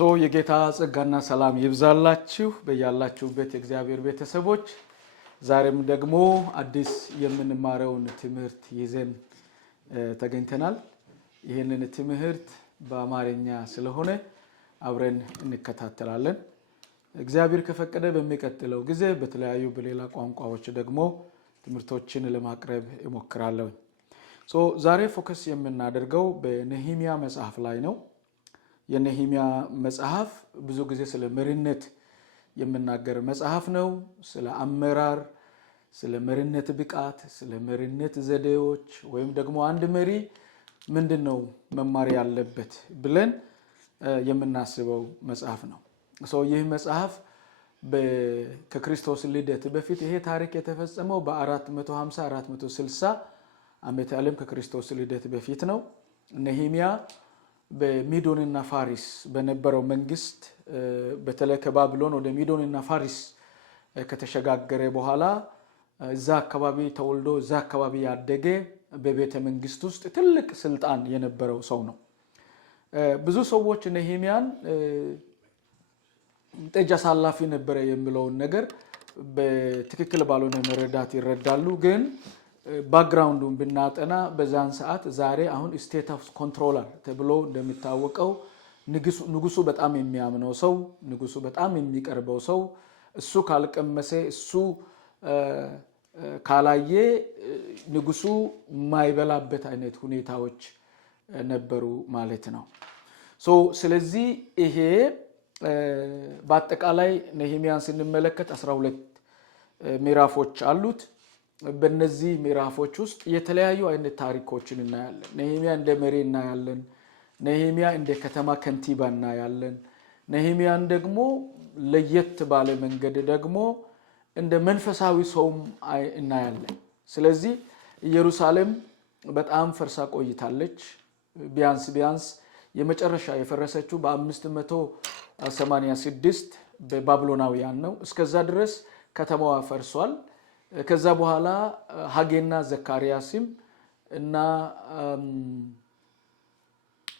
የጌታ ጸጋና ሰላም ይብዛላችሁ በያላችሁበት እግዚአብሔር ቤተሰቦች ዛሬም ደግሞ አዲስ የምንማረውን ትምህርት ይዘን ተገኝተናል። ይሄንን ትምህርት በአማርኛ ስለሆነ አብረን እንከታተላለን። እግዚአብሔር ከፈቀደ በሚቀጥለው ጊዜ በተለያዩ በሌላ ቋንቋዎች ደግሞ ትምህርቶችን ለማቅረብ እሞክራለሁ። ዛሬ ፎከስ የምናደርገው በነህምያ መጽሐፍ ላይ ነው። የነህምያ መጽሐፍ ብዙ ጊዜ ስለ መሪነት የምናገር መጽሐፍ ነው። ስለ አመራር፣ ስለ መሪነት ብቃት፣ ስለ መሪነት ዘዴዎች ወይም ደግሞ አንድ መሪ ምንድነው መማር ያለበት ብለን የምናስበው መጽሐፍ ነው። ይህ መጽሐፍ ከክርስቶስ ልደት በፊት ይሄ ታሪክ የተፈጸመው በ450 460 ዓመተ ዓለም ከክርስቶስ ልደት በፊት ነው። ነህምያ በሚዶንና ፋሪስ በነበረው መንግስት በተለይ ከባቢሎን ወደ ሚዶንና ፋሪስ ከተሸጋገረ በኋላ እዛ አካባቢ ተወልዶ እዛ አካባቢ ያደገ በቤተ መንግስት ውስጥ ትልቅ ስልጣን የነበረው ሰው ነው። ብዙ ሰዎች ነህምያን ጠጅ አሳላፊ ነበረ የሚለውን ነገር በትክክል ባልሆነ መረዳት ይረዳሉ። ግን ባክግራውንዱን ብናጠና በዛን ሰዓት ዛሬ አሁን ስቴት ኦፍ ኮንትሮለር ተብሎ እንደሚታወቀው ንጉሱ በጣም የሚያምነው ሰው፣ ንጉሱ በጣም የሚቀርበው ሰው፣ እሱ ካልቀመሰ እሱ ካላየ ንጉሱ ማይበላበት አይነት ሁኔታዎች ነበሩ ማለት ነው። ስለዚህ ይሄ በአጠቃላይ ነህምያን ስንመለከት 12 ምዕራፎች አሉት። በእነዚህ ምዕራፎች ውስጥ የተለያዩ አይነት ታሪኮችን እናያለን። ነህምያ እንደ መሪ እናያለን። ነህምያ እንደ ከተማ ከንቲባ እናያለን። ነህምያን ደግሞ ለየት ባለ መንገድ ደግሞ እንደ መንፈሳዊ ሰውም እናያለን። ስለዚህ ኢየሩሳሌም በጣም ፈርሳ ቆይታለች። ቢያንስ የመጨረሻ የፈረሰችው በ586 በባቢሎናውያን ነው። እስከዛ ድረስ ከተማዋ ፈርሷል። ከዛ በኋላ ሐጌና ዘካርያስም እና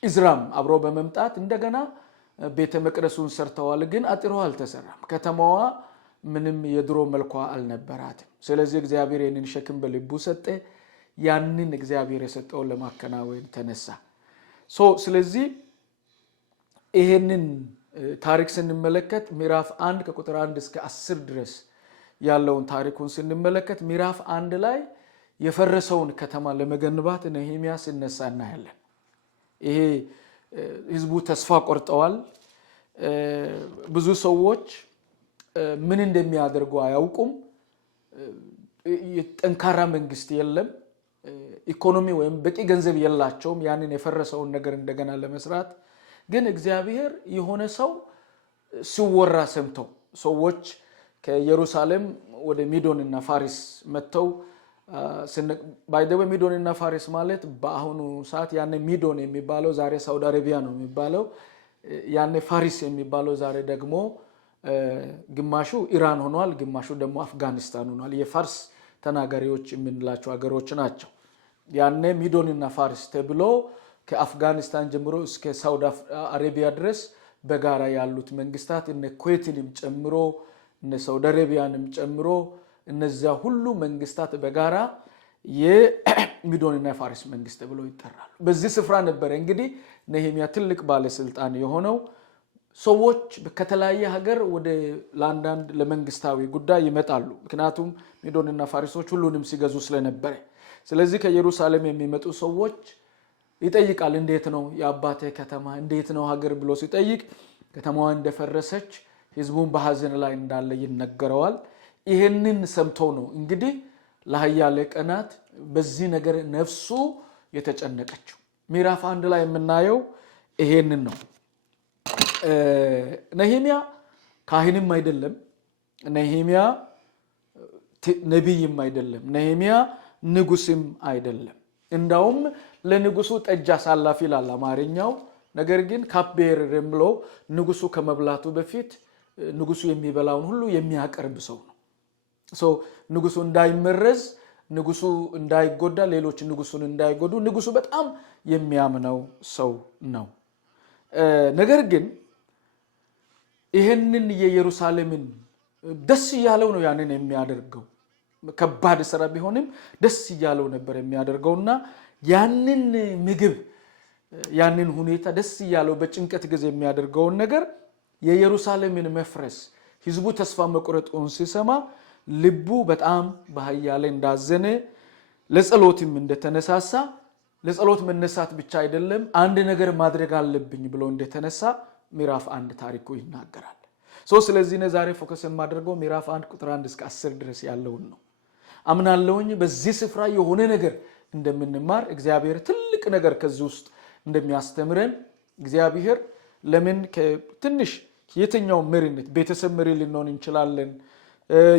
ኢዝራም አብሮ በመምጣት እንደገና ቤተ መቅደሱን ሰርተዋል። ግን አጥሩ አልተሰራም። ከተማዋ ምንም የድሮ መልኳ አልነበራትም። ስለዚህ እግዚአብሔር ይህንን ሸክም በልቡ ሰጠ። ያንን እግዚአብሔር የሰጠውን ለማከናወን ተነሳ። ስለዚህ ይሄንን ታሪክ ስንመለከት ምዕራፍ 1 ከቁጥር 1 እስከ 10 ድረስ ያለውን ታሪኩን ስንመለከት ምዕራፍ 1 ላይ የፈረሰውን ከተማ ለመገንባት ነህምያ ሲነሳ እናያለን። ይሄ ህዝቡ ተስፋ ቆርጠዋል። ብዙ ሰዎች ምን እንደሚያደርጉ አያውቁም። ጠንካራ መንግስት የለም። ኢኮኖሚ ወይም በቂ ገንዘብ የላቸውም ያንን የፈረሰውን ነገር እንደገና ለመስራት። ግን እግዚአብሔር የሆነ ሰው ሲወራ ሰምተው ሰዎች ከኢየሩሳሌም ወደ ሚዶንና ፋሪስ መጥተው ባይደው ሚዶንና ፋሪስ ማለት በአሁኑ ሰዓት ያኔ ሚዶን የሚባለው ዛሬ ሳውዲ አረቢያ ነው የሚባለው። ያኔ ፋሪስ የሚባለው ዛሬ ደግሞ ግማሹ ኢራን ሆኗል፣ ግማሹ ደግሞ አፍጋኒስታን ሆኗል። የፋርስ ተናጋሪዎች የምንላቸው ሀገሮች ናቸው። ያኔ ሚዶንና ፋሪስ ተብሎ ከአፍጋኒስታን ጀምሮ እስከ ሳውዲ አረቢያ ድረስ በጋራ ያሉት መንግስታት እነ ኩዌትንም ጨምሮ እነ ሳውዲ አረቢያንም ጨምሮ እነዚያ ሁሉ መንግስታት በጋራ የሚዶንና ፋሪስ መንግስት ተብለው ይጠራሉ። በዚህ ስፍራ ነበር እንግዲህ ነህምያ ትልቅ ባለስልጣን የሆነው። ሰዎች ከተለያየ ሀገር ወደ ላንዳንድ ለመንግስታዊ ጉዳይ ይመጣሉ። ምክንያቱም ሚዶንና ፋሪሶች ሁሉንም ሲገዙ ስለነበረ። ስለዚህ ከኢየሩሳሌም የሚመጡ ሰዎች ይጠይቃል፣ እንዴት ነው የአባቴ ከተማ፣ እንዴት ነው ሀገር ብሎ ሲጠይቅ ከተማዋ እንደፈረሰች ህዝቡን በሐዘን ላይ እንዳለ ይነገረዋል። ይሄንን ሰምተው ነው እንግዲህ ለሀያሌ ቀናት በዚህ ነገር ነፍሱ የተጨነቀችው። ምዕራፍ 1 ላይ የምናየው ይሄንን ነው። ነህምያ ካህንም አይደለም። ነህምያ ነቢይም አይደለም። ነህምያ ንጉስም አይደለም። እንዳውም ለንጉሱ ጠጅ አሳላፊ ይላል አማርኛው። ነገር ግን ካፕቤር ብሎ ንጉሱ ከመብላቱ በፊት ንጉሱ የሚበላውን ሁሉ የሚያቀርብ ሰው ነው። ንጉሱ እንዳይመረዝ፣ ንጉሱ እንዳይጎዳ፣ ሌሎች ንጉሱን እንዳይጎዱ ንጉሱ በጣም የሚያምነው ሰው ነው። ነገር ግን ይሄንን የኢየሩሳሌምን ደስ ያለው ነው ያንን የሚያደርገው ከባድ ስራ ቢሆንም ደስ ያለው ነበር የሚያደርገውና ያንን ምግብ ያንን ሁኔታ ደስ ያለው በጭንቀት ጊዜ የሚያደርገው ነገር የኢየሩሳሌምን መፍረስ ህዝቡ ተስፋ መቁረጡን ሲሰማ ልቡ በጣም በኃያል እንዳዘነ ለጸሎትም እንደተነሳሳ ለጸሎት መነሳት ብቻ አይደለም አንድ ነገር ማድረግ አለብኝ ብሎ እንደተነሳ ምዕራፍ 1 ታሪኩ ይናገራል። ስለዚህ ዛሬ ፎከስ የማደርገው ምዕራፍ 1 ቁጥር 1 እስከ 10 ድረስ ያለውን ነው። አምናለሁኝ በዚህ ስፍራ የሆነ ነገር እንደምንማር እግዚአብሔር ትልቅ ነገር ከዚህ ውስጥ እንደሚያስተምረን እግዚአብሔር ለምን ከትንሽ የትኛው መሪነት ቤተሰብ መሪ ልንሆን እንችላለን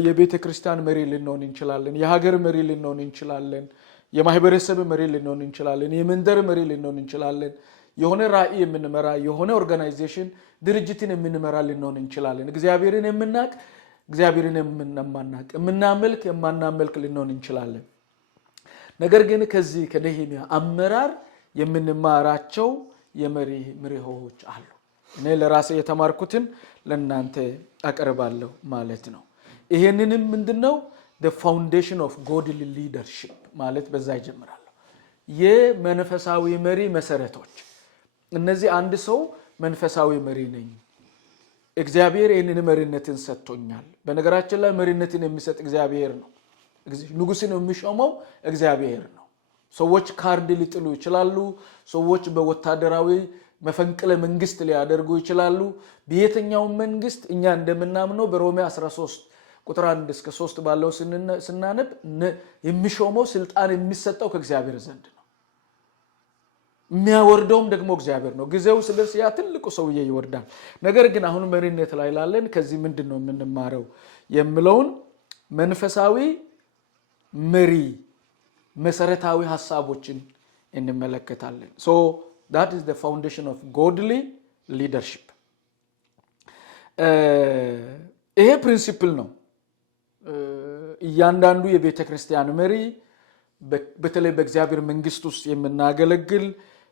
የቤተ ክርስቲያን መሪ ልንሆን እንችላለን የሀገር መሪ ልንሆን እንችላለን የማህበረሰብ መሪ ልንሆን እንችላለን የመንደር መሪ ልንሆን እንችላለን የሆነ ራዕይ የምንመራ የሆነ ኦርጋናይዜሽን ድርጅትን የምንመራ ልንሆን እንችላለን እግዚአብሔርን የምናቅ እግዚአብሔርን የምናማናቅ የምናመልክ የማናመልክ ልንሆን እንችላለን። ነገር ግን ከዚህ ከነህምያ አመራር የምንማራቸው የመሪ መሪዎች አሉ። እኔ ለራሴ የተማርኩትን ለእናንተ አቀርባለሁ ማለት ነው። ይሄንንም ምንድነው the foundation of godly leadership ማለት በዛ ይጀምራል። የመንፈሳዊ መሪ መሰረቶች እነዚህ አንድ ሰው መንፈሳዊ መሪ ነኝ እግዚአብሔር ይሄንን መሪነትን ሰጥቶኛል። በነገራችን ላይ መሪነትን የሚሰጥ እግዚአብሔር ነው። ንጉስን የሚሾመው እግዚአብሔር ነው። ሰዎች ካርድ ሊጥሉ ይችላሉ ሰዎች በወታደራዊ መፈንቅለ መንግስት ሊያደርጉ ይችላሉ በየትኛው መንግስት እኛ እንደምናምነው በሮሜ 13 ቁጥር 1 እስከ 3 ባለው ስናነብ የሚሾመው ስልጣን የሚሰጠው ከእግዚአብሔር ዘንድ ነው የሚያወርደውም ደግሞ እግዚአብሔር ነው። ጊዜው ስለዚህ ያ ትልቁ ሰውዬ ይወርዳል። ነገር ግን አሁን መሪነት ላይ ላለን ከዚህ ምንድነው የምንማረው የሚለውን መንፈሳዊ መሪ መሰረታዊ ሐሳቦችን እንመለከታለን። so that is the foundation of godly leadership ይሄ ፕሪንሲፕል ነው እያንዳንዱ የቤተ ክርስቲያን መሪ በተለይ በእግዚአብሔር መንግስት ውስጥ የምናገለግል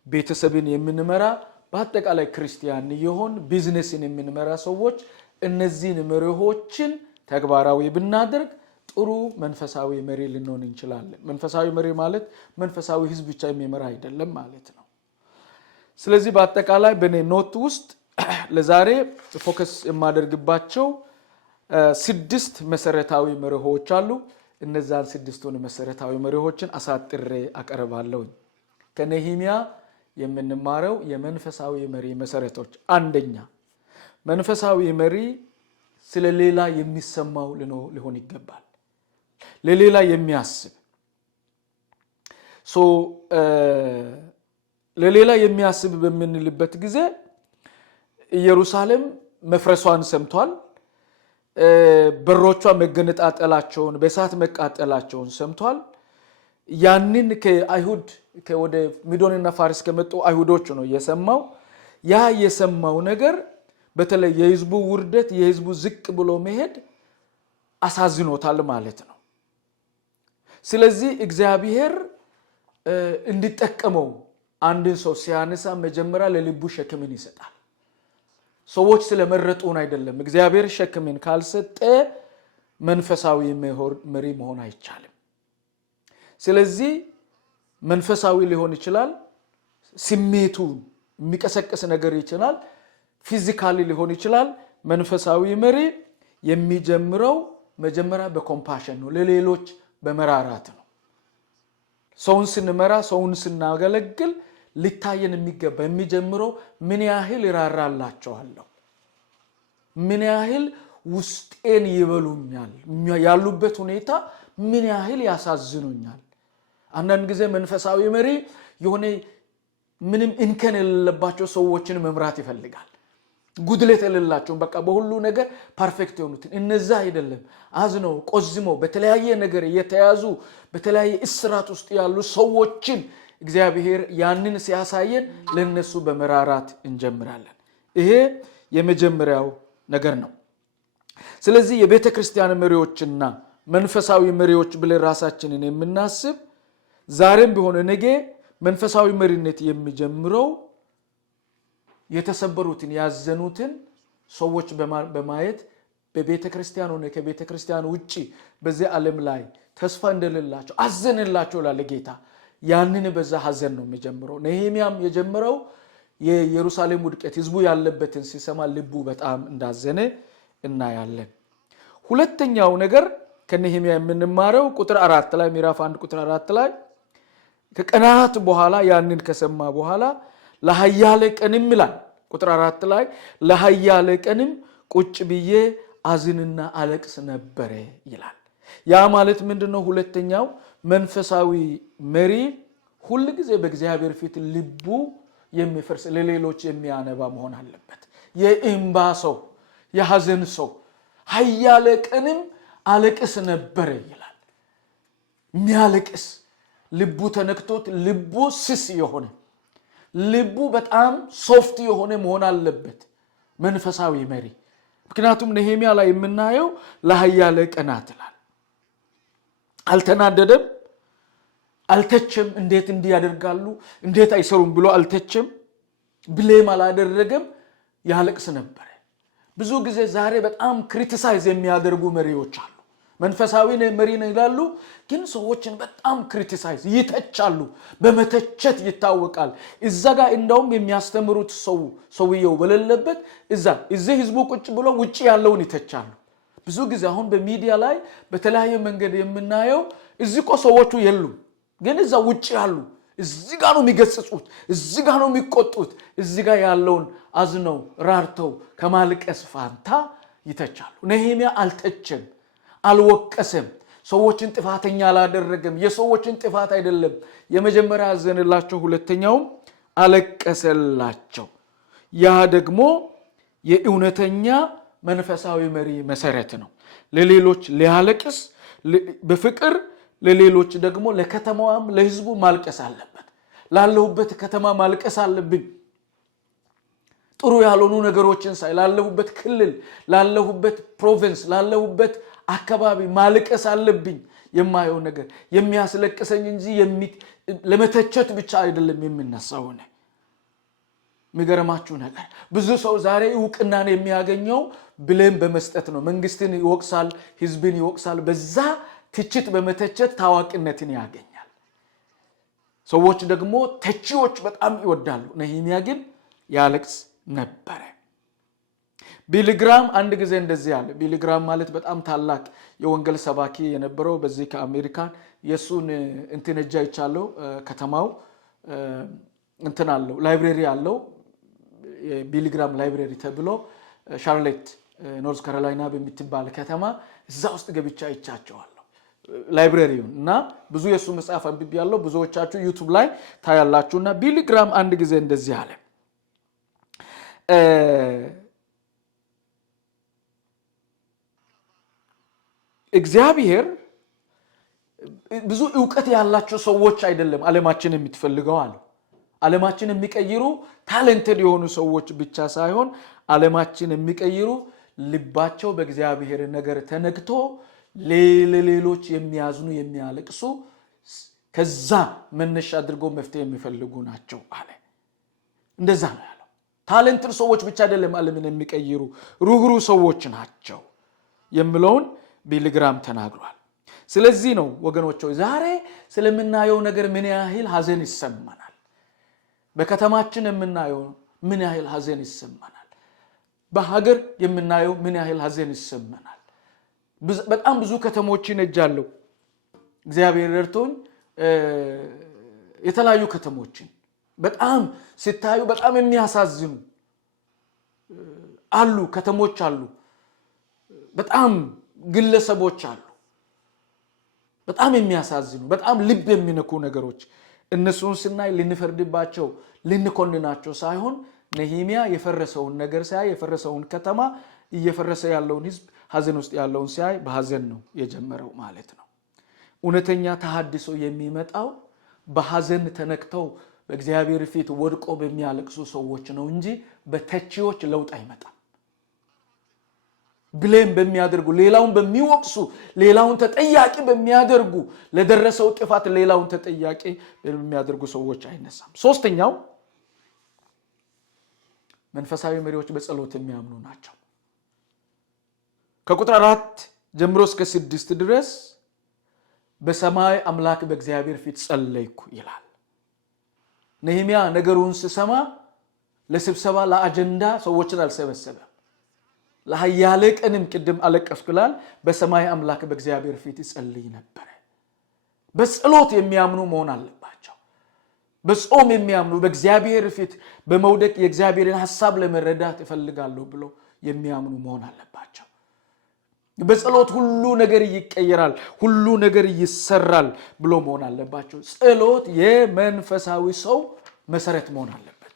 ቤተሰብን የምንመራ በአጠቃላይ ክርስቲያን ይሆን ቢዝነስን የምንመራ ሰዎች እነዚህን መሪዎችን ተግባራዊ ብናደርግ ጥሩ መንፈሳዊ መሪ ልንሆን እንችላለን። መንፈሳዊ መሪ ማለት መንፈሳዊ ህዝብ ብቻ የሚመራ አይደለም ማለት ነው። ስለዚህ በአጠቃላይ በኔ ኖት ውስጥ ለዛሬ ፎከስ የማደርግባቸው 6 መሰረታዊ መሪዎች አሉ። እነዛን 6ቱን መሰረታዊ መሪዎችን አሳጥሬ አቀርባለሁ። ከነህምያ የምንማረው የመንፈሳዊ መሪ መሰረቶች አንደኛ መንፈሳዊ መሪ ስለሌላ የሚሰማው ሊሆን ይገባል። ለሌላ የሚያስብ ለሌላ የሚያስብ በምንልበት ጊዜ ኢየሩሳሌም መፍረሷን ሰምቷል። በሮቿ መገነጣጠላቸውን በእሳት መቃጠላቸውን ሰምቷል። ያንን ከአይሁድ ወደ ሚዶንና ፋርስ ከመጡ አይሁዶች ነው የሰማው። ያ የሰማው ነገር በተለይ የህዝቡ ውርደት የህዝቡ ዝቅ ብሎ መሄድ አሳዝኖታል ማለት ነው። ስለዚህ እግዚአብሔር እንዲጠቀመው አንድን ሰው ሲያነሳ መጀመሪያ ለልቡ ሸክምን ይሰጣል። ሰዎች ስለመረጡን አይደለም። እግዚአብሔር ሸክምን ካልሰጠ መንፈሳዊ መሪ መሆን አይቻልም። ስለዚህ መንፈሳዊ ሊሆን ይችላል ስሜቱን የሚቀሰቅስ ነገር ይችላል ፊዚካሊ ሊሆን ይችላል። መንፈሳዊ መሪ የሚጀምረው መጀመሪያ በኮምፓሽን ነው ለሌሎች በመራራት ነው። ሰውን ስንመራ ሰውን ስናገለግል ሊታየን የሚገባ የሚጀምረው ምን ያህል ይራራላቸዋለሁ ምን ያህል ውስጤን ይበሉኛል ያሉበት ሁኔታ ምን ያህል ያሳዝኑኛል። አንዳንድ ጊዜ መንፈሳዊ መሪ የሆነ ምንም እንከን የሌለባቸው ሰዎችን መምራት ይፈልጋል። ጉድለት የሌላቸው በቃ በሁሉ ነገር ፐርፌክት የሆኑትን እነዛ አይደለም አዝነው ቆዝመው በተለያየ ነገር የተያዙ በተለያየ እስራት ውስጥ ያሉ ሰዎችን እግዚአብሔር ያንን ሲያሳየን ለነሱ በመራራት እንጀምራለን። ይሄ የመጀመሪያው ነገር ነው። ስለዚህ የቤተ ክርስቲያን መሪዎችና መንፈሳዊ መሪዎች ብለን ራሳችንን የምናስብ ዛሬም ቢሆን ነገ መንፈሳዊ መሪነት የሚጀምረው የተሰበሩትን ያዘኑትን ሰዎች በማየት በቤተ ክርስቲያን ሆነ ከቤተ ክርስቲያን ውጪ በዚህ ዓለም ላይ ተስፋ እንደሌላቸው አዘነላቸው ለጌታ። ያንን በዛ ሐዘን ነው የሚጀምረው። ነህምያም የጀመረው የኢየሩሳሌም ውድቀት ህዝቡ ያለበትን ሲሰማ ልቡ በጣም እንዳዘነ እናያለን። ሁለተኛው ነገር ከነህምያ የምንማረው ቁጥር 4 ላይ ምዕራፍ 1 ቁጥር 4 ላይ ከቀናት በኋላ ያንን ከሰማ በኋላ ለኃያለ ቀንም ይላል ቁጥር 4 ላይ ለኃያለ ቀንም ቁጭ ብዬ አዝንና አለቅስ ነበር ይላል። ያ ማለት ምንድነው? ሁለተኛው መንፈሳዊ መሪ ሁሉ ጊዜ በእግዚአብሔር ፊት ልቡ የሚፈርስ ለሌሎች የሚያነባ መሆን አለበት። የእንባ ሰው፣ የሐዘን ሰው ኃያለ ቀንም አለቅስ ነበር ይላል። የሚያለቅስ ልቡ ተነክቶት ልቡ ስስ የሆነ ልቡ በጣም ሶፍት የሆነ መሆን አለበት መንፈሳዊ መሪ። ምክንያቱም ነህምያ ላይ የምናየው ለኃያለ ቀናት ይላል። አልተናደደም፣ አልተቸም። እንዴት እንዲያደርጋሉ እንዴት አይሰሩም ብሎ አልተቸም፣ ብሌም አላደረገም፣ ያለቅስ ነበር። ብዙ ጊዜ ዛሬ በጣም ክሪቲሳይዝ የሚያደርጉ መሪዎች አሉ። መንፈሳዊ መሪ ነው ይላሉ፣ ግን ሰዎችን በጣም ክሪቲሳይዝ ይተቻሉ። በመተቸት ይታወቃል። እዛ ጋር እንደውም የሚያስተምሩት ሰውየው በሌለበት እዚህ ህዝቡ ቁጭ ብሎ ውጪ ያለውን ይተቻሉ። ብዙ ጊዜ አሁን በሚዲያ ላይ በተለያየ መንገድ የምናየው እዚህ እኮ ሰዎቹ የሉም፣ ግን እዛ ውጪ ያሉ እዚህ ጋር ነው የሚገጽጹት፣ እዚህ ጋር ነው የሚቆጡት። እዚህ ጋር ያለውን አዝነው ራርተው ከማልቀስ ፋንታ ይተቻሉ። ነህምያ አልተቸም፣ አልወቀሰም፣ ሰዎችን ጥፋተኛ አላደረገም። የሰዎችን ጥፋት አይደለም የመጀመሪያ አዘነላቸው፣ ሁለተኛውም አለቀሰላቸው። ያ ደግሞ የእውነተኛ መንፈሳዊ መሪ መሰረት ነው። ለሌሎች ሊያለቅስ በፍቅር ለሌሎች ደግሞ ለከተማዋም ለህዝቡ ማልቀስ አለበት። ላለሁበት ከተማ ማልቀስ አለብኝ። ጥሩ ያልሆኑ ነገሮችን ሳይ ላለሁበት ክልል፣ ላለሁበት ፕሮቪንስ፣ ላለሁበት አካባቢ ማልቀስ አለብኝ። የማየው ነገር የሚያስለቅሰኝ እንጂ ለመተቸት ብቻ አይደለም የምነሳው ነው። የሚገርማችሁ ነገር ብዙ ሰው ዛሬ ዕውቅናን የሚያገኘው ብሌም በመስጠት ነው። መንግስትን ይወቅሳል፣ ህዝብን ይወቅሳል። በዛ ትችት በመተቸት ታዋቂነትን ያገኛል። ሰዎች ደግሞ ተቺዎች በጣም ይወዳሉ። ነህምያ ግን ያለቅስ ነበረ። ቢሊግራም አንድ ጊዜ እንደዚህ አለ። ቢሊግራም ማለት በጣም ታላቅ የወንጌል ሰባኪ የነበረው በዚህ ከአሜሪካን የሱን እንትነጃ ይቻለው ከተማው እንትን አለው ላይብረሪ አለው የቢሊግራም ላይብረሪ ተብሎ ሻርሌት ኖርዝ ካሮላይና በሚትባል ከተማ እዛ ውስጥ ገብቻ ይቻቸዋለሁ ላይብረሪውን እና ብዙ የሱ መጽሐፍ አንብቤ ያለው ብዙዎቻችሁ ዩቲዩብ ላይ ታያላችሁና ቢሊግራም አንድ ጊዜ እንደዚህ አለ። እግዚአብሔር ብዙ ዕውቀት ያላቸው ሰዎች አይደለም ዓለማችን የምትፈልገው አለ። ዓለማችን የሚቀይሩ ታለንትድ የሆኑ ሰዎች ብቻ ሳይሆን ዓለማችን የሚቀይሩ ልባቸው በእግዚአብሔር ነገር ተነክቶ ለሌሎች የሚያዝኑ የሚያለቅሱ ከዛ መነሻ አድርገው መፍትሄ የሚፈልጉ ናቸው አለ። እንደዛ ነው ያለው። ታለንትድ ሰዎች ብቻ አይደለም ዓለምን የሚቀይሩ ሩህሩ ሰዎች ናቸው የሚለውን ቢሊግራም ተናግሯል። ስለዚህ ነው ወገኖች ዛሬ ስለምናየው ነገር ምን ያህል ሐዘን ይሰማናል። በከተማችን የምናየው ምን ያህል ሐዘን ይሰማናል። በሀገር የምናየው ምን ያህል ሐዘን ይሰማናል። በጣም ብዙ ከተሞችን እጃለሁ እግዚአብሔር ረድቶኝ የተለያዩ ከተሞችን በጣም ሲታዩ በጣም የሚያሳዝኑ አሉ ከተሞች አሉ። በጣም ግለሰቦች አሉ በጣም የሚያሳዝኑ በጣም ልብ የሚነኩ ነገሮች። እነሱን ስናይ ልንፈርድባቸው ልንኮንናቸው ሳይሆን ነህምያ የፈረሰውን ነገር ሲያይ የፈረሰውን ከተማ እየፈረሰ ያለውን ህዝብ ሐዘን ውስጥ ያለውን ሲያይ በሐዘን ነው የጀመረው ማለት ነው። እውነተኛ ተሐድሶ የሚመጣው በሐዘን ተነክተው በእግዚአብሔር ፊት ወድቆ በሚያለቅሱ ሰዎች ነው እንጂ በተቺዎች ለውጥ አይመጣም። ብሌም በሚያደርጉ ሌላውን በሚወቅሱ ሌላውን ተጠያቂ በሚያደርጉ ለደረሰው ጥፋት ሌላውን ተጠያቂ በሚያደርጉ ሰዎች አይነሳም። ሶስተኛው መንፈሳዊ መሪዎች በጸሎት የሚያምኑ ናቸው። ከቁጥር 4 ጀምሮ እስከ 6 ድረስ በሰማይ አምላክ በእግዚአብሔር ፊት ጸለይኩ ይላል። ነህምያ ነገሩን ሲሰማ ለስብሰባ ለአጀንዳ ሰዎችን አልሰበሰበም። ለሃያለ ቀንም ቅድም አለቀስኩላል በሰማይ አምላክ በእግዚአብሔር ፊት ይጸልይ ነበር። በጸሎት የሚያምኑ መሆን አለባቸው። በጾም የሚያምኑ በእግዚአብሔር ፊት በመውደቅ የእግዚአብሔርን ሐሳብ ለመረዳት ይፈልጋሉ ብሎ የሚያምኑ መሆን አለባቸው። በጸሎት ሁሉ ነገር ይቀየራል፣ ሁሉ ነገር ይሰራል ብሎ መሆን አለባቸው። ጸሎት የመንፈሳዊ ሰው መሰረት መሆን አለበት።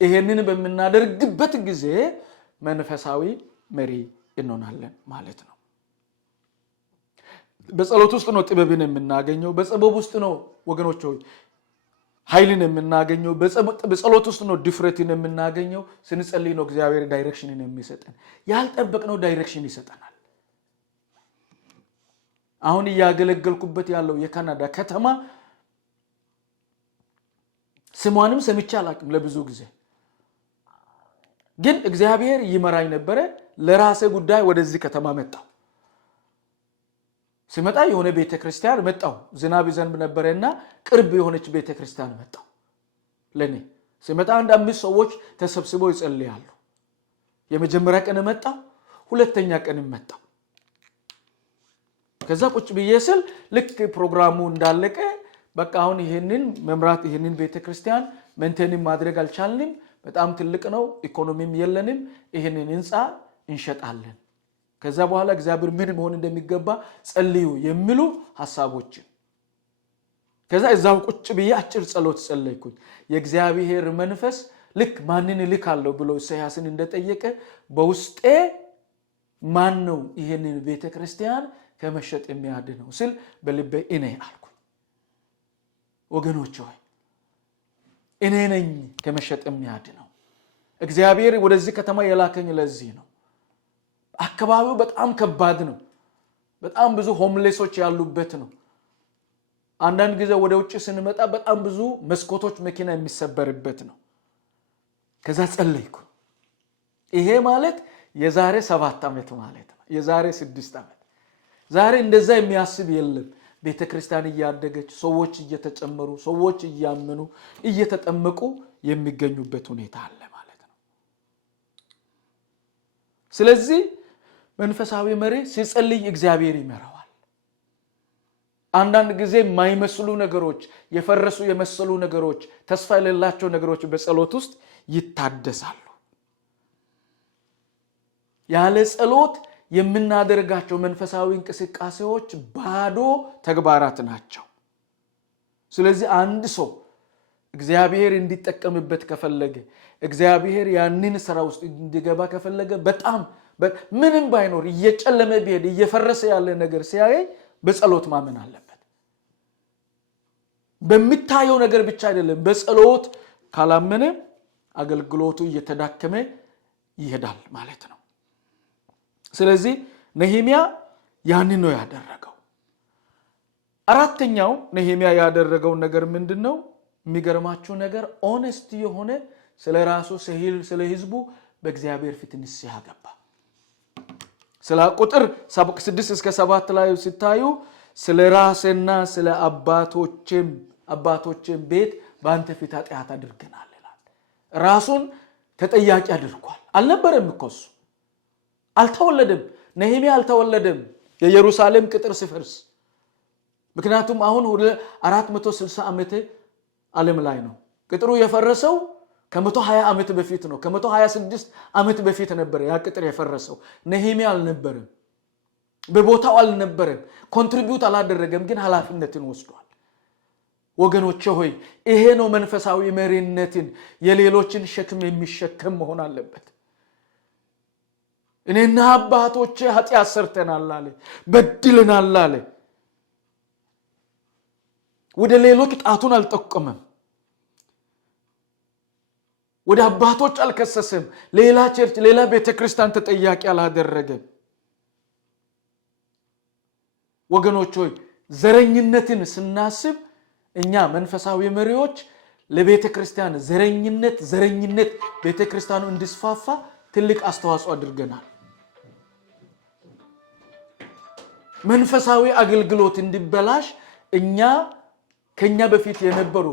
ይሄንን በመናደርግበት ጊዜ መንፈሳዊ መሪ እንሆናለን ማለት ነው። በጸሎት ውስጥ ነው ጥበብን የምናገኘው። በጸሎት ውስጥ ነው ወገኖች ሆይ ኃይልን የምናገኘው። በጸሎት ውስጥ ነው ድፍረትን የምናገኘው። ስንጸልይ ነው እግዚአብሔር ዳይሬክሽንን የሚሰጠን። ያልጠበቅነው ዳይሬክሽን ይሰጠናል። አሁን ያገለገልኩበት ያለው የካናዳ ከተማ ስሟንም ሰምቼ አላቅም ለብዙ ጊዜ፣ ግን እግዚአብሔር ይመራኝ ነበር። ለራሴ ጉዳይ ወደዚህ ከተማ መጣሁ። ሲመጣ የሆነ ቤተክርስቲያን መጣሁ። ዝናብ ይዘንብ ነበርና ቅርብ የሆነች ቤተክርስቲያን መጣሁ። ለኔ ሲመጣ አንድ 5 ሰዎች ተሰብስበው ይጸልያሉ። የመጀመሪያ ቀን መጣሁ፣ ሁለተኛ ቀን መጣሁ። ከዛ ቁጭ ብዬ ስል ልክ ፕሮግራሙ እንዳለቀ በቃ አሁን ይሄንን መምራት ይሄንን ቤተክርስቲያን ሜንቴን ማድረግ አልቻልንም፣ በጣም ትልቅ ነው፣ ኢኮኖሚም የለንም፣ ይሄንን ህንጻ እንሸጣለን፣ ከዛ በኋላ እግዚአብሔር ምን መሆን እንደሚገባ ጸልዩ የሚሉ ሐሳቦችን ከዛ እዛው ቁጭ ብዬ አጭር ጸሎት ጸለይኩኝ። የእግዚአብሔር መንፈስ ልክ ማንን ልካለው ብሎ ኢሳይያስን እንደጠየቀ በውስጤ ማን ነው ይሄንን ቤተክርስቲያን ከመሸጥ የሚያድነው ስል በልቤ እኔ አልኩኝ። ወገኖች ሆይ እኔ ነኝ ከመሸጥ የሚያድነው። እግዚአብሔር ወደዚህ ከተማ የላከኝ ለዚህ ነው። አካባቢው በጣም ከባድ ነው። በጣም ብዙ ሆምሌሶች ያሉበት ነው። አንዳንድ ጊዜ ወደ ውጭ ስንመጣ በጣም ብዙ መስኮቶች መኪና የሚሰበርበት ነው። ከዛ ጸለይኩ። ይሄ ማለት የዛሬ 7 ዓመት ማለት ነው፣ የዛሬ 6 ዓመት። ዛሬ እንደዛ የሚያስብ የለም። ቤተክርስቲያን እያደገች ሰዎች እየተጨመሩ ሰዎች እያመኑ እየተጠመቁ የሚገኙበት ሁኔታ አለ ማለት ነው። ስለዚህ መንፈሳዊ መሪ ሲጸልይ እግዚአብሔር ይመራዋል። አንዳንድ ጊዜ የማይመስሉ ነገሮች፣ የፈረሱ የመሰሉ ነገሮች፣ ተስፋ የሌላቸው ነገሮች በጸሎት ውስጥ ይታደሳሉ። ያለ ጸሎት የምናደርጋቸው መንፈሳዊ እንቅስቃሴዎች ባዶ ተግባራት ናቸው። ስለዚህ አንድ ሰው እግዚአብሔር እንዲጠቀምበት ከፈለገ፣ እግዚአብሔር ያንን ስራ ውስጥ እንዲገባ ከፈለገ በጣም ምንም ባይኖር እየጨለመ ቢሄድ እየፈረሰ ያለ ነገር ሲያይ በጸሎት ማመን አለበት። በሚታየው ነገር ብቻ አይደለም። በጸሎት ካላመነ አገልግሎቱ እየተዳከመ ይሄዳል ማለት ነው። ስለዚህ ነህምያ ያንን ነው ያደረገው። አራተኛው ነህምያ ያደረገው ነገር ምንድነው? የሚገርማችሁ ነገር ኦነስት የሆነ ስለራሱ ስለ ህዝቡ በእግዚአብሔር ፊት ንስሐ ገባ። ስለ ቁጥር 6 እስከ 7 ላይ ሲታዩ ስለ ራስና ስለ አባቶችም ቤት በአንተ ፊት ኃጢአት አድርገናል ይላል። ራሱን ተጠያቂ አድርጓል። አልነበረም እኮ እሱ አልተወለደም። ነህምያ አልተወለደም የኢየሩሳሌም ቅጥር ሲፈርስ። ምክንያቱም አሁን 460 ዓመት ዓለም ላይ ነው። ቅጥሩ የፈረሰው ከ120 ዓመት በፊት ነው። ከ126 ዓመት በፊት ነበር ያ ቅጥር የፈረሰው። ነህምያ አልነበረም፣ በቦታው አልነበረም፣ ኮንትሪቢዩት አላደረገም፣ ግን ኃላፊነትን ወስዷል። ወገኖቼ ሆይ ይሄ ነው መንፈሳዊ መሪነትን፣ የሌሎችን ሸክም የሚሸከም መሆን አለበት። እኔና አባቶቼ ኃጢአት ሰርተናል አለ፣ በድለናል አለ። ወደ ሌሎች ጣቱን አልጠቆመም፣ ወደ አባቶች አልከሰሰም፣ ሌላ ቸርች ሌላ ቤተክርስቲያን ተጠያቂ አላደረገም። ወገኖች ሆይ ዘረኝነትን ስናስብ እኛ መንፈሳዊ መሪዎች ለቤተ ክርስቲያን ዘረኝነት ቤተ ክርስቲያኑ እንዲስፋፋ ትልቅ አስተዋጽኦ አድርገናል። መንፈሳዊ አገልግሎት እንዲበላሽ ከኛ በፊት የነበሩ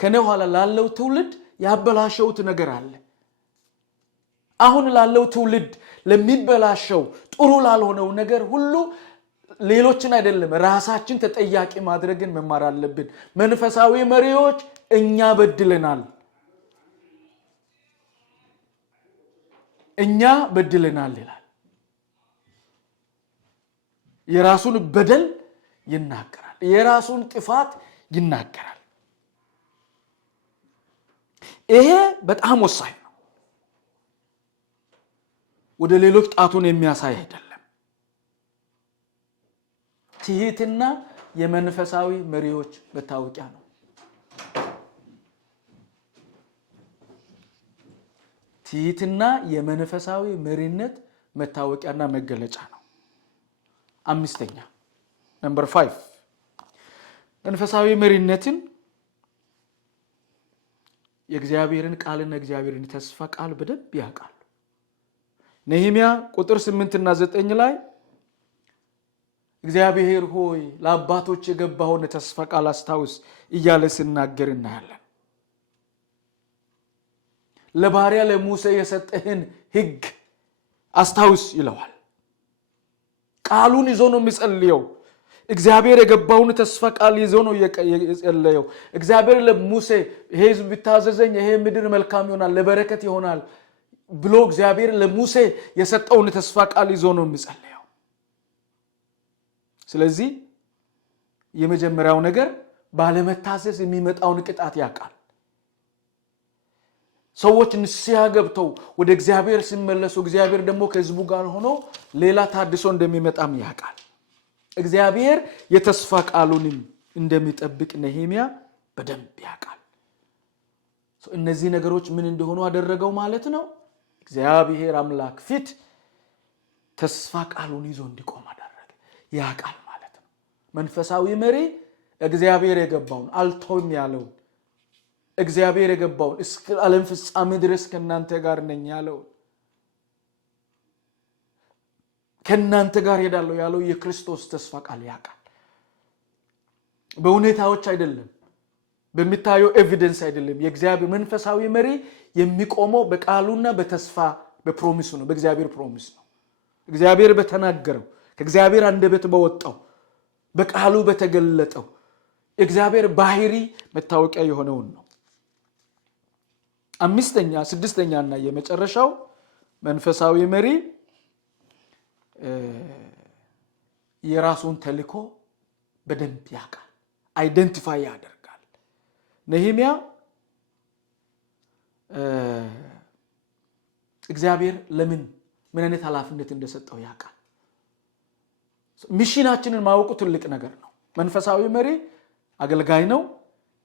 ከኔ ኋላ ላለው ትውልድ ያበላሸውት ነገር አለ። አሁን ላለው ትውልድ ለሚበላሸው ጥሩ ላልሆነው ነገር ሁሉ ሌሎችን አይደለም ራሳችን ተጠያቂ ማድረግን መማር አለብን። መንፈሳዊ መሪዎች እኛ በድለናል ይላል። የራሱን በደል ይናገራል፣ የራሱን ጥፋት ይናገራል። ይሄ በጣም ወሳኝ ነው። ወደ ሌሎች ጣቱን የሚያሳይ አይደለም። ትህትና የመንፈሳዊ መሪዎች መታወቂያ ነው። ትህትና የመንፈሳዊ መሪነት መታወቂያና መገለጫ ነው። አምስተኛ ነምበር 5 መንፈሳዊ መሪነትን የእግዚአብሔርን ቃልና የእግዚአብሔርን ተስፋ ቃል በደንብ ያውቃሉ። ነህምያ ቁጥር 8 እና 9 ላይ እግዚአብሔር ሆይ ለአባቶች የገባውን ተስፋ ቃል አስታውስ እያለ ሲናገር እናያለን። ለባሪያ ለሙሴ የሰጠህን ሕግ አስታውስ ይለዋል። ቃሉን ይዞ ነው የሚጸልየው። እግዚአብሔር የገባውን ተስፋ ቃል ይዞ ነው የጸለየው። እግዚአብሔር ለሙሴ ይሄ ሕዝብ ቢታዘዘኝ ይሄ ምድር መልካም ይሆናል ለበረከት ይሆናል ብሎ እግዚአብሔር ለሙሴ የሰጠውን ተስፋ ቃል ይዞ ነው የሚጸልየው። ስለዚህ የመጀመሪያው ነገር ባለመታዘዝ የሚመጣውን ቅጣት ያውቃል። ሰዎች ንስሐ ገብተው ወደ እግዚአብሔር ሲመለሱ እግዚአብሔር ደግሞ ከሕዝቡ ጋር ሆኖ ሌላ ታድሶ እንደሚመጣም ያውቃል። እግዚአብሔር የተስፋ ቃሉንም እንደሚጠብቅ ነህምያ በደንብ ያውቃል። እነዚህ ነገሮች ምን እንደሆኑ አደረገው ማለት ነው። እግዚአብሔር አምላክ ፊት ተስፋ ቃሉን ይዞ እንዲቆም አደረገ። ያውቃል ማለት ነው። መንፈሳዊ መሪ እግዚአብሔር የገባውን አልተውም ያለውን እግዚአብሔር የገባውን እስከ ዓለም ፍጻሜ ድረስ ከናንተ ጋር ነኝ ያለው ከናንተ ጋር ሄዳለሁ ያለው የክርስቶስ ተስፋ ቃል ያውቃል። በሁኔታዎች አይደለም፣ በሚታየው ኤቪደንስ አይደለም። የእግዚአብሔር መንፈሳዊ መሪ የሚቆመው በቃሉና በተስፋ በፕሮሚሱ ነው። በእግዚአብሔር ፕሮሚስ ነው። እግዚአብሔር በተናገረው ከእግዚአብሔር አንደበት በወጣው በቃሉ በተገለጠው እግዚአብሔር ባህሪ መታወቂያ የሆነውን ነው። ስድስተኛና የመጨረሻው መንፈሳዊ መሪ የራሱን ተልእኮ በደንብ ያውቃል፣ አይደንቲፋይ ያደርጋል። ነህምያ እግዚአብሔር ምን አይነት ኃላፊነት እንደሰጠው ያውቃል። ሚሽናችንን ማወቁ ትልቅ ነገር ነው። መንፈሳዊ መሪ አገልጋይ ነው፣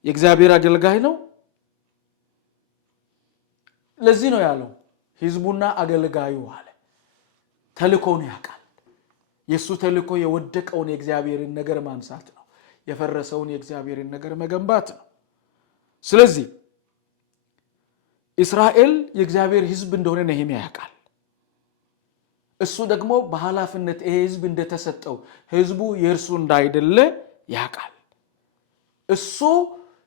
የእግዚአብሔር አገልጋይ ነው። ለዚህ ነው ያለው ሕዝቡና አገልጋዩ አለ። ተልእኮውን ያውቃል። የሱ ተልእኮ የወደቀውን የእግዚአብሔርን ነገር ማንሳት ነው፣ የፈረሰውን የእግዚአብሔርን ነገር መገንባት ነው። ስለዚህ እስራኤል የእግዚአብሔር ሕዝብ እንደሆነ ነህምያ ያውቃል። እሱ ደግሞ በኃላፊነት ይሄ ሕዝብ እንደተሰጠው ሕዝቡ የእርሱ እንዳይደለ ያውቃል። እሱ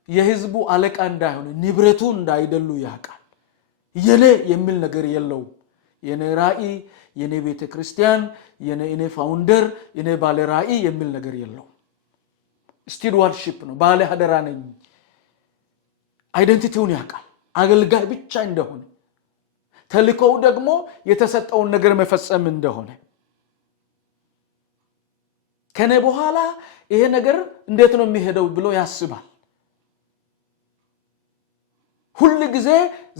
የሕዝቡ አለቃ እንዳይሆን ንብረቱ እንዳይደሉ ያውቃል። የኔ የሚል ነገር የለውም። የኔ ራእይ፣ የኔ ቤተ ክርስቲያን፣ የኔ ፋውንደር፣ የኔ ባለ ራእይ የሚል ነገር የለውም። ስቲድዋርሺፕ ነው። ባለ ሀደራ ነኝ። አይደንቲቲውን ያውቃል። አገልጋይ ብቻ እንደሆነ ተልእኮው ደግሞ የተሰጠውን ነገር መፈጸም እንደሆነ ከኔ በኋላ ይሄ ነገር እንዴት ነው የሚሄደው ብሎ ያስባል። ሁሉ ጊዜ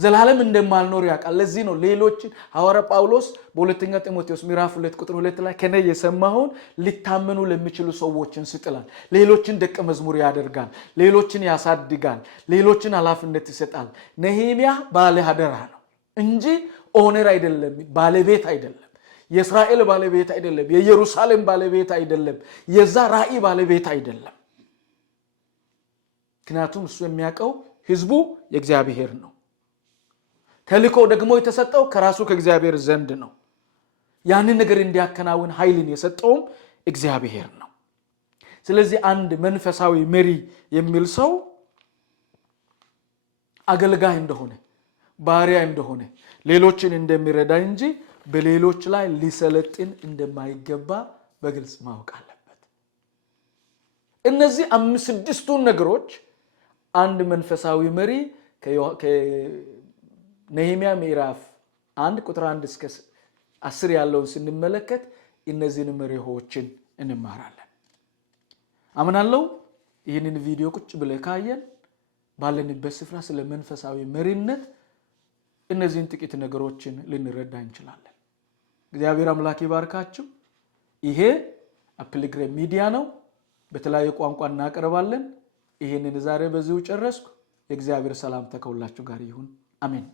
ዘላለም እንደማልኖር ያውቃል። ለዚህ ነው ሌሎችን ሐዋርያ ጳውሎስ በሁለተኛ ጢሞቴዎስ ምዕራፍ 2 ቁጥር 2 ላይ ከኔ የሰማውን ሊታመኑ ለሚችሉ ሰዎችን ስጥላል። ሌሎችን ደቀ መዝሙር ያደርጋል፣ ሌሎችን ያሳድጋል፣ ሌሎችን ኃላፊነት ይሰጣል። ነህምያ ባለ ሀደራ ነው እንጂ ኦነር አይደለም፣ ባለቤት አይደለም፣ የእስራኤል ባለቤት አይደለም፣ የኢየሩሳሌም ባለቤት አይደለም፣ የዛ ራእይ ባለቤት አይደለም። ምክንያቱም እሱ የሚያውቀው ህዝቡ የእግዚአብሔር ነው። ተልእኮው ደግሞ የተሰጠው ከራሱ ከእግዚአብሔር ዘንድ ነው። ያንን ነገር እንዲያከናውን ኃይልን የሰጠውም እግዚአብሔር ነው። ስለዚህ አንድ መንፈሳዊ መሪ የሚል ሰው አገልጋይ እንደሆነ ባሪያ እንደሆነ ሌሎችን እንደሚረዳ እንጂ በሌሎች ላይ ሊሰለጥን እንደማይገባ በግልጽ ማወቅ አለበት። እነዚህ 5-6ቱ ነገሮች አንድ መንፈሳዊ መሪ ከነህምያ ምዕራፍ 1 ቁጥር 1 እስከ 10 ያለውን ስንመለከት እነዚህን መሪዎችን እንማራለን። አምናለሁ ይህንን ቪዲዮ ቁጭ ብለን ካየን ባለንበት ስፍራ ስለ መንፈሳዊ መሪነት እነዚህን ጥቂት ነገሮችን ልንረዳ እንችላለን። እግዚአብሔር አምላክ ይባርካችሁ። ይሄ አፕሊግሬም ሚዲያ ነው። በተለያየ ቋንቋ እናቀርባለን። ይሄንን ዛሬ በዚሁ ጨረስኩ። የእግዚአብሔር ሰላም ከሁላችሁ ጋር ይሁን። አሜን።